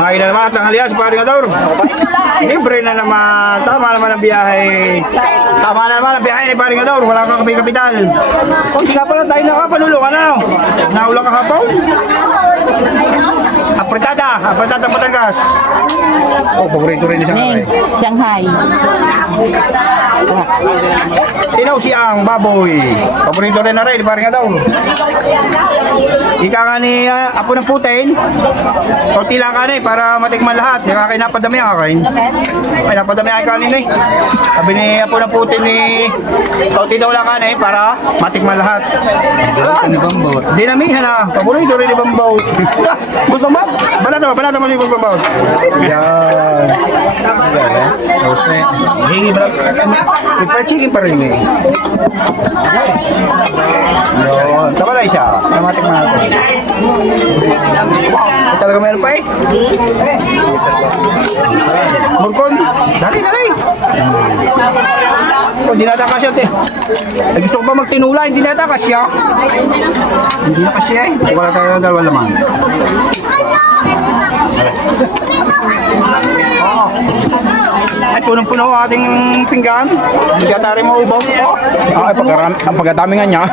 Kumain na naman, tanghalian sa paring ador. Libre na naman, tama naman ang biyahe. Tama na naman ang biyahe ni paring ador, wala kang kapital. Kung di nga pala tayo nakapalulungan na. Naulang ka hapaw. Apretada Batangas. Oh, paborito rin ni Neng, Shanghai. Shanghai. Tinaw siyang baboy. Paborito rin na rin, parang nga daw. Ika nga ni Apo ng Putin. Kunti lang ka na para matikman lahat. Hindi ka kayo napadami ang kain. Ay, napadami ang kanin eh. Sabi ni Apo ng Putin ni kunti daw lang ka na para matikman lahat. Dinamihan na. Paborito rin ni Bambaw. Gusto mo? Banata mo si Bambaw. Yan. Tapos na hingi ba? May chicken pa rin eh. Yun. Tama na siya. Namatik mo natin. Talaga meron pa eh. Burkon. Dali. Oh, hindi natakas siya eh. Ay, gusto ko pa magtinula, hindi natakas siya. Hindi na kasi eh. Wala tayo ng dalawa laman. Ay, punong-puno ang ating pinggan. Hindi ka tayo mo ubaw. Ang pagkadami nga niya.